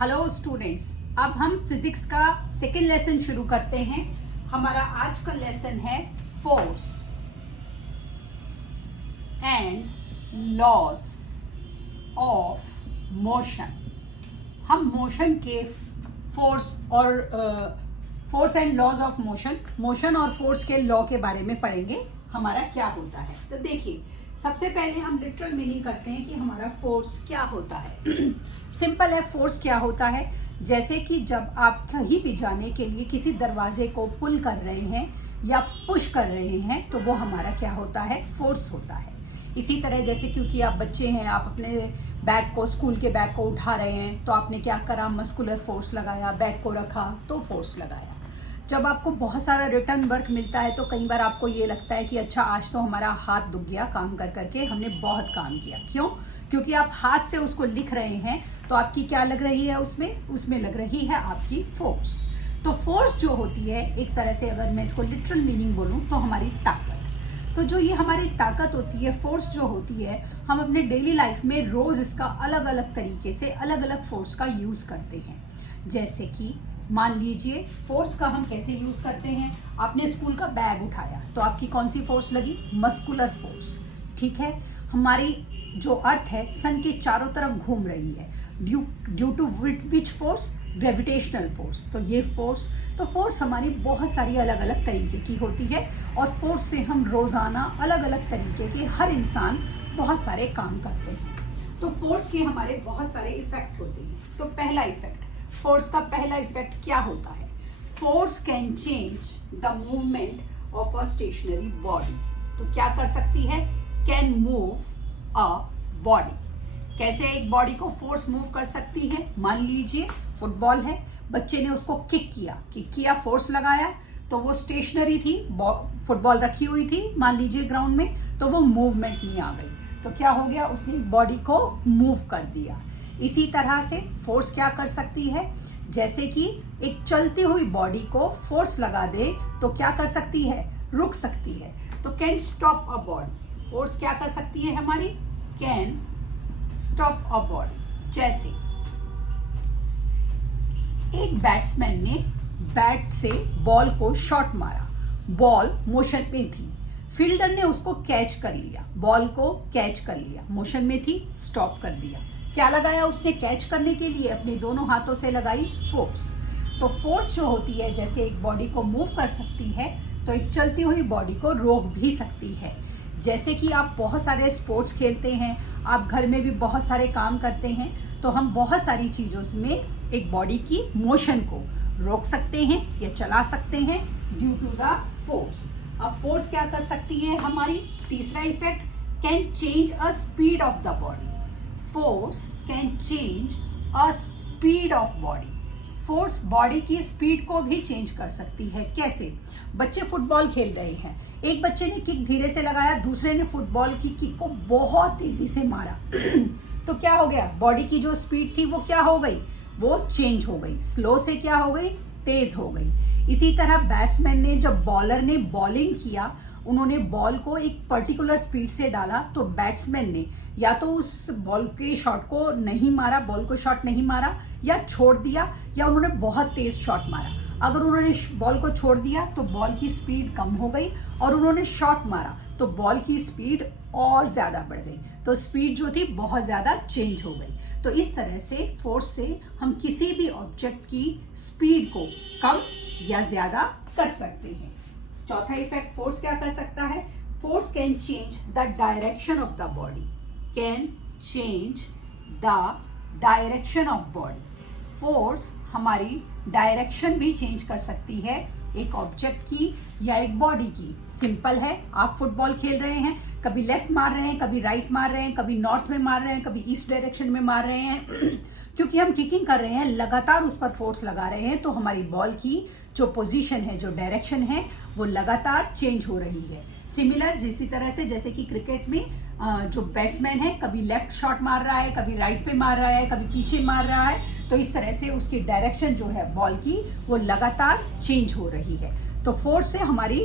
Hello students, अब हम physics का सेकेंड लेसन शुरू करते हैं। हमारा आज का लेसन है force and laws of motion. हम मोशन के force and laws of motion और फोर्स के लॉ के बारे में पढ़ेंगे। हमारा क्या होता है, तो देखिए, सबसे पहले हम लिटरल मीनिंग करते हैं कि हमारा फोर्स क्या होता है। सिंपल है, फोर्स क्या होता है, जैसे कि जब आप कहीं भी जाने के लिए किसी दरवाजे को पुल कर रहे हैं या पुश कर रहे हैं तो वो हमारा क्या होता है, फोर्स होता है। इसी तरह जैसे क्योंकि आप बच्चे हैं, आप अपने बैग को, स्कूल के बैग को उठा रहे हैं तो आपने क्या करा, मस्कुलर फोर्स लगाया, बैग को रखा तो फोर्स लगाया। जब आपको बहुत सारा रिटर्न वर्क मिलता है तो कई बार आपको ये लगता है कि अच्छा आज तो हमारा हाथ दुख गया काम कर करके, हमने बहुत काम किया। क्यों? क्योंकि आप हाथ से उसको लिख रहे हैं तो आपकी क्या लग रही है, उसमें लग रही है आपकी फोर्स। तो फोर्स जो होती है, एक तरह से अगर मैं इसको लिटरल मीनिंग बोलूँ तो हमारी ताकत। तो जो ये हमारी ताकत होती है, फोर्स जो होती है, हम अपने डेली लाइफ में रोज इसका अलग अलग तरीके से अलग अलग फोर्स का यूज करते हैं। जैसे कि मान लीजिए फोर्स का हम कैसे यूज करते हैं, आपने स्कूल का बैग उठाया तो आपकी कौन सी फोर्स लगी, मस्कुलर फोर्स। ठीक है, हमारी जो अर्थ है सन के चारों तरफ घूम रही है, due to which force, gravitational force. तो ये फोर्स हमारी बहुत सारी अलग अलग तरीके की होती है और फोर्स से हम रोजाना अलग अलग तरीके के, हर इंसान बहुत सारे काम करते हैं। तो फोर्स के हमारे बहुत सारे इफेक्ट होते हैं। तो पहला इफेक्ट, फोर्स का पहला इफेक्ट क्या होता है, force can change the movement of a stationary body. तो क्या कर सकती है, कैन मूव अ बॉडी। कैसे एक बॉडी को फोर्स मूव कर सकती है, मान लीजिए फुटबॉल है, बच्चे ने उसको किक किया, फोर्स लगाया तो वो स्टेशनरी थी, फुटबॉल रखी हुई थी मान लीजिए ग्राउंड में, तो वो मूवमेंट में आ गई। तो क्या हो गया, उसने बॉडी को मूव कर दिया। इसी तरह से फोर्स क्या कर सकती है, जैसे कि एक चलती हुई बॉडी को फोर्स लगा दे तो क्या कर सकती है, रुक सकती है। तो can stop a body, force क्या कर सकती है हमारी, कैन स्टॉप अ बॉडी। जैसे एक बैट्समैन ने बैट से बॉल को शॉट मारा, बॉल मोशन में थी, फील्डर ने उसको कैच कर लिया, बॉल को कैच कर लिया, मोशन में थी, स्टॉप कर दिया। क्या लगाया उसने कैच करने के लिए, अपने दोनों हाथों से लगाई फोर्स। तो फोर्स जो होती है, जैसे एक बॉडी को मूव कर सकती है तो एक चलती हुई बॉडी को रोक भी सकती है। जैसे कि आप बहुत सारे स्पोर्ट्स खेलते हैं, आप घर में भी बहुत सारे काम करते हैं, तो हम बहुत सारी चीज़ों में एक बॉडी की मोशन को रोक सकते हैं या चला सकते हैं ड्यू टू द फोर्स। अब फोर्स क्या कर सकती है हमारी, तीसरा effect, can change a speed of the body. Force can change a speed of body. Force body की स्पीड को भी चेंज कर सकती है। कैसे, बच्चे फुटबॉल खेल रहे हैं, एक बच्चे ने किक धीरे से लगाया, दूसरे ने फुटबॉल की किक को बहुत तेजी से मारा तो क्या हो गया, बॉडी की जो स्पीड थी वो क्या हो गई, वो चेंज हो गई, स्लो से क्या हो गई, तेज हो गई। इसी तरह बैट्समैन ने, जब बॉलर ने बॉलिंग किया, उन्होंने बॉल को एक पर्टिकुलर स्पीड से डाला तो बैट्समैन ने या तो उस बॉल के शॉट को नहीं मारा, बॉल को शॉट नहीं मारा, या छोड़ दिया, या उन्होंने बहुत तेज शॉट मारा। अगर उन्होंने बॉल को छोड़ दिया तो बॉल की स्पीड कम हो गई, और उन्होंने शॉट मारा तो बॉल की स्पीड और ज्यादा बढ़ गई, तो स्पीड जो थी बहुत ज्यादा चेंज हो गई। तो इस तरह से फोर्स से हम किसी भी ऑब्जेक्ट की स्पीड को कम या ज्यादा कर सकते हैं। चौथा इफेक्ट, फोर्स क्या कर सकता है, force can change the direction of the body, can change the direction of body. Force हमारी डायरेक्शन भी चेंज कर सकती है एक ऑब्जेक्ट की या एक बॉडी की। सिंपल है, आप फुटबॉल खेल रहे हैं, कभी लेफ्ट मार रहे हैं, कभी राइट मार रहे हैं, कभी नॉर्थ में मार रहे हैं, कभी ईस्ट डायरेक्शन में मार रहे हैं क्योंकि हम किकिंग कर रहे हैं, लगातार उस पर फोर्स लगा रहे हैं, तो हमारी बॉल की जो पोजीशन है, जो डायरेक्शन है, वो लगातार चेंज हो रही है। सिमिलर जिसी तरह से, जैसे कि क्रिकेट में जो बैट्समैन है कभी लेफ्ट शॉट मार रहा है, कभी राइट पे मार रहा है, कभी पीछे मार रहा है, तो इस तरह से उसकी डायरेक्शन जो है बॉल की वो लगातार चेंज हो रही है। तो फोर्स से हमारी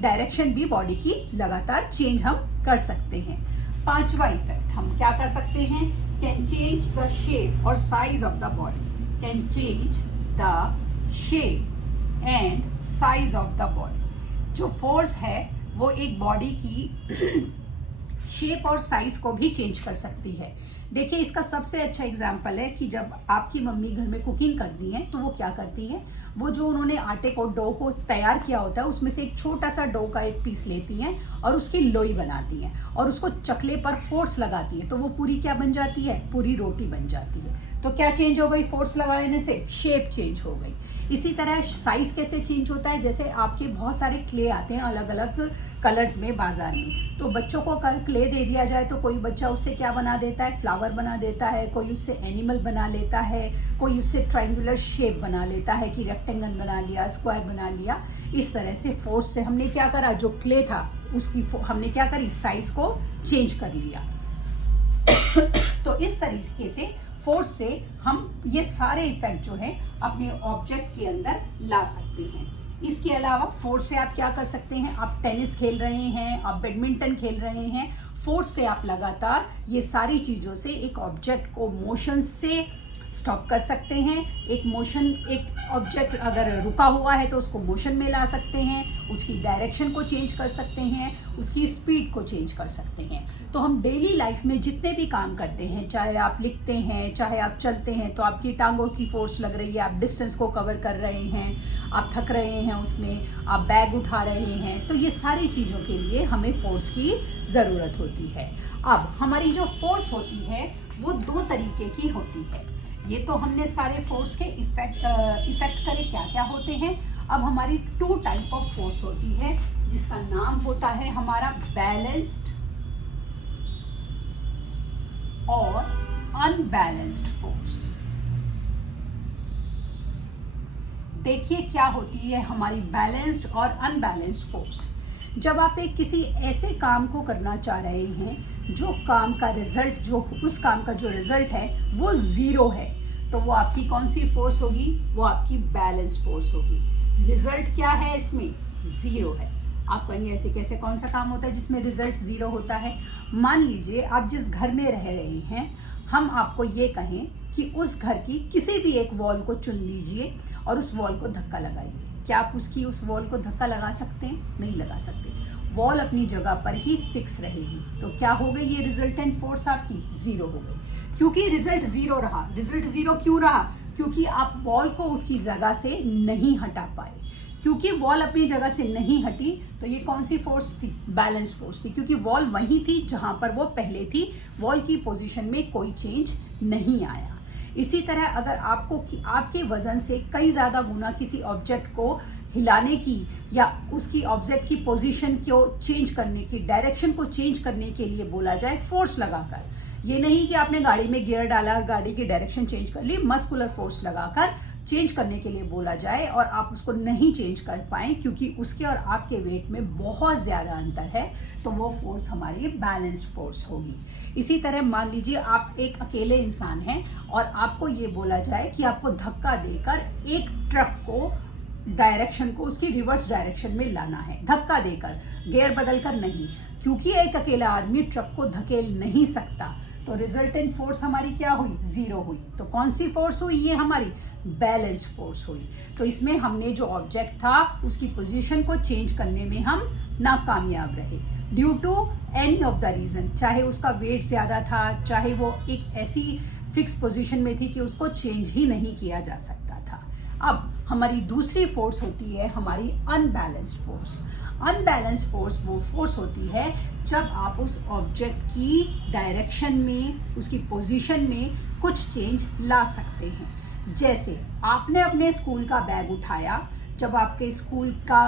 डायरेक्शन भी बॉडी की लगातार चेंज हम कर सकते हैं। पांचवा इफेक्ट हम क्या कर सकते हैं, कैन चेंज द शेप और size of the body. Can change the shape and size of the body. जो फोर्स है वो एक बॉडी की शेप और साइज को भी चेंज कर सकती है। देखिए, इसका सबसे अच्छा एग्जाम्पल है कि जब आपकी मम्मी घर में कुकिंग करती हैं तो वो क्या करती हैं, वो जो उन्होंने आटे को, डो को तैयार किया होता है, उसमें से एक छोटा सा डो का एक पीस लेती हैं और उसकी लोई बनाती हैं और उसको चकले पर फोर्स लगाती है, तो वो पूरी क्या बन जाती है, पूरी रोटी बन जाती है। तो क्या चेंज हो गई, फोर्स लगाने से शेप चेंज हो गई। इसी तरह साइज कैसे चेंज होता है, जैसे आपके बहुत सारे क्ले आते हैं अलग अलग कलर्स में बाजार में, तो बच्चों को क्ले दे दिया जाए तो कोई बच्चा उससे क्या बना देता है, फ्लावर बना देता है, कोई उससे एनिमल बना लेता है, कोई उससे ट्रायंगुलर शेप बना लेता है कि रेक्टेंगल बना लिया, स्क्वायर बना लिया। इस तरह से फोर्स से हमने क्या करा, जो क्ले था उसकी हमने क्या करी, साइज को चेंज कर लिया। तो इस तरीके से फोर्स से हम ये सारे इफेक्ट जो है अपने ऑब्जेक्ट के अंदर ला सकते हैं। इसके अलावा फोर्स से आप क्या कर सकते हैं, आप टेनिस खेल रहे हैं, आप बैडमिंटन खेल रहे हैं, फोर्स से आप लगातार ये सारी चीज़ों से एक ऑब्जेक्ट को मोशन से स्टॉप कर सकते हैं। एक ऑब्जेक्ट अगर रुका हुआ है तो उसको मोशन में ला सकते हैं, उसकी डायरेक्शन को चेंज कर सकते हैं, उसकी स्पीड को चेंज कर सकते हैं। तो हम डेली लाइफ में जितने भी काम करते हैं, चाहे आप लिखते हैं, चाहे आप चलते हैं, तो आपकी टांगों की फोर्स लग रही है, आप डिस्टेंस को कवर कर रहे हैं, आप थक रहे हैं, उसमें आप बैग उठा रहे हैं, तो ये सारी चीज़ों के लिए हमें फोर्स की ज़रूरत होती है। अब हमारी जो फोर्स होती है वो दो तरीके की होती है। ये तो हमने सारे फोर्स के इफेक्ट करे क्या क्या होते हैं। अब हमारी टू टाइप ऑफ फोर्स होती है, जिसका नाम होता है हमारा बैलेंस्ड और अनबैलेंस्ड फोर्स। देखिए क्या होती है हमारी बैलेंस्ड और अनबैलेंस्ड फोर्स। जब आप एक किसी ऐसे काम को करना चाह रहे हैं जो काम का रिजल्ट, जो उस काम का जो रिजल्ट है वो जीरो है, तो वो आपकी कौन सी फोर्स होगी, वो आपकी बैलेंस्ड फोर्स होगी। रिजल्ट क्या है, इसमें जीरो है। आप कहेंगे ऐसे कैसे, कौन सा काम होता है जिसमें रिजल्ट जीरो होता है। मान लीजिए आप जिस घर में रह रहे हैं, हम आपको ये कहें कि उस घर की किसी भी एक वॉल को चुन लीजिए और उस वॉल को धक्का लगाइए। क्या आप उस वॉल को धक्का लगा सकते हैं? नहीं लगा सकते। वॉल अपनी जगह पर ही फिक्स रहेगी। तो क्या हो गई, ये रिजल्टेंट फोर्स आपकी जीरो हो गई, क्योंकि रिजल्ट जीरो रहा। रिजल्ट जीरो क्यों रहा? क्योंकि आप वॉल को उसकी जगह से नहीं हटा पाए। क्योंकि वॉल अपनी जगह से नहीं हटी, तो ये कौन सी फोर्स थी, बैलेंस फोर्स थी, क्योंकि वॉल वहीं थी जहां पर वो पहले थी। वॉल की पोजीशन में कोई चेंज नहीं आया। इसी तरह अगर आपके वजन से कई ज़्यादा गुना किसी ऑब्जेक्ट को हिलाने की या उसकी ऑब्जेक्ट की पोजीशन को चेंज करने की, डायरेक्शन को चेंज करने के लिए बोला जाए फोर्स लगाकर, ये नहीं कि आपने गाड़ी में गियर डाला और गाड़ी की डायरेक्शन चेंज कर ली, मस्कुलर फोर्स लगाकर चेंज करने के लिए बोला जाए और आप उसको नहीं चेंज कर पाए क्योंकि उसके और आपके वेट में बहुत ज़्यादा अंतर है, तो वो फोर्स हमारी बैलेंस्ड फोर्स होगी। इसी तरह मान लीजिए आप एक अकेले इंसान हैं और आपको ये बोला जाए कि आपको धक्का देकर एक ट्रक को डायरेक्शन को उसकी रिवर्स डायरेक्शन में लाना है, धक्का देकर, गियर बदलकर नहीं, क्योंकि एक अकेला आदमी ट्रक को धकेल नहीं सकता। तो रिजल्टेंट फोर्स हमारी क्या हुई, जीरो हुई। तो कौन सी फोर्स हुई, ये हमारी बैलेंस्ड फोर्स हुई। तो इसमें हमने जो ऑब्जेक्ट था उसकी पोजीशन को चेंज करने में हम नाकामयाब रहे due to any of the reason, चाहे उसका वेट ज्यादा था, चाहे वो एक ऐसी फिक्स पोजीशन में थी कि उसको चेंज ही नहीं किया जा सकता था। अब हमारी दूसरी फोर्स होती है हमारी अनबैलेंस्ड फोर्स। अनबैलेंस्ड फोर्स वो फोर्स होती है जब आप उस ऑब्जेक्ट की डायरेक्शन में, उसकी पोजीशन में कुछ चेंज ला सकते हैं। जैसे आपने अपने स्कूल का बैग उठाया, जब आपके स्कूल का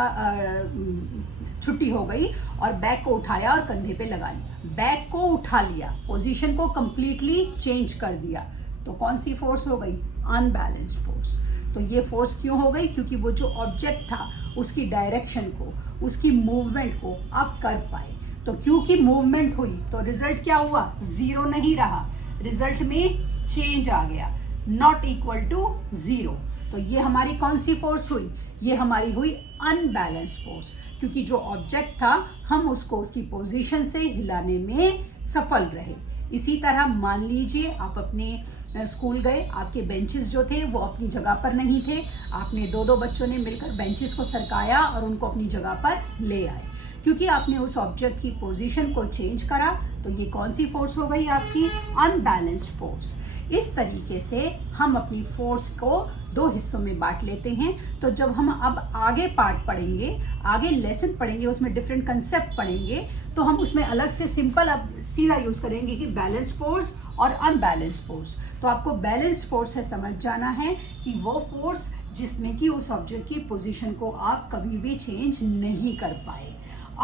छुट्टी हो गई और बैग को उठाया और कंधे पे लगा लिया, बैग को उठा लिया, पोजीशन को कंप्लीटली चेंज कर दिया, तो कौन सी फोर्स हो गई, अनबैलेंस्ड फोर्स। तो ये फोर्स क्यों हो गई, क्योंकि वो जो ऑब्जेक्ट था उसकी डायरेक्शन को, उसकी मूवमेंट को आप कर पाए। तो क्योंकि मूवमेंट हुई तो रिजल्ट क्या हुआ, जीरो नहीं रहा, रिजल्ट में चेंज आ गया, नॉट इक्वल टू जीरो। तो ये हमारी कौन सी फोर्स हुई, ये हमारी हुई अनबैलेंस फोर्स, क्योंकि जो ऑब्जेक्ट था हम उसको उसकी पोजीशन से हिलाने में सफल रहे। इसी तरह मान लीजिए आप अपने स्कूल गए, आपके बेंचेस जो थे वो अपनी जगह पर नहीं थे, आपने दो दो बच्चों ने मिलकर बेंचेस को सरकाया और उनको अपनी जगह पर ले आए। क्योंकि आपने उस ऑब्जेक्ट की पोजीशन को चेंज करा, तो ये कौन सी फोर्स हो गई आपकी? Unbalanced force. इस तरीके से हम अपनी फोर्स को दो हिस्सों में बांट लेते हैं। तो जब हम अब आगे पार्ट पढ़ेंगे, आगे लेसन पढ़ेंगे, उसमें डिफरेंट कंसेप्ट पढ़ेंगे, तो हम उसमें अलग से सिंपल अब सीधा यूज करेंगे कि बैलेंस फोर्स और अनबैलेंस फोर्स। तो आपको बैलेंस फोर्स से समझ जाना है कि वो फोर्स जिसमें कि उस ऑब्जेक्ट की पोजीशन को आप कभी भी चेंज नहीं कर पाए।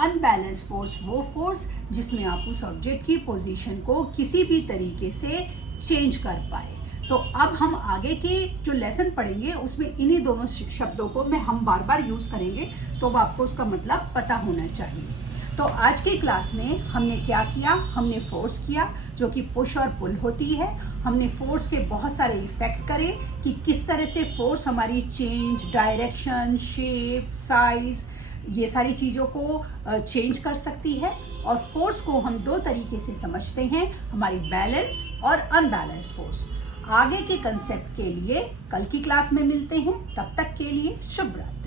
अनबैलेंस फोर्स वो फोर्स जिसमें आप उस ऑब्जेक्ट की पोजीशन को किसी भी तरीके से चेंज कर पाए। तो अब हम आगे के जो लेसन पढ़ेंगे उसमें इन्हीं दोनों शब्दों को हम बार बार यूज करेंगे, तो अब आपको उसका मतलब पता होना चाहिए। तो आज की क्लास में हमने क्या किया? हमने फोर्स किया जो कि पुश और पुल होती है। हमने फोर्स के बहुत सारे इफेक्ट करे कि किस तरह से फोर्स हमारी चेंज, डायरेक्शन, शेप, साइज, ये सारी चीज़ों को चेंज कर सकती है। और फोर्स को हम दो तरीके से समझते हैं, हमारी बैलेंस्ड और अनबैलेंस्ड फोर्स। आगे के कंसेप्ट के लिए कल की क्लास में मिलते हैं, तब तक के लिए शुभ रात्रि।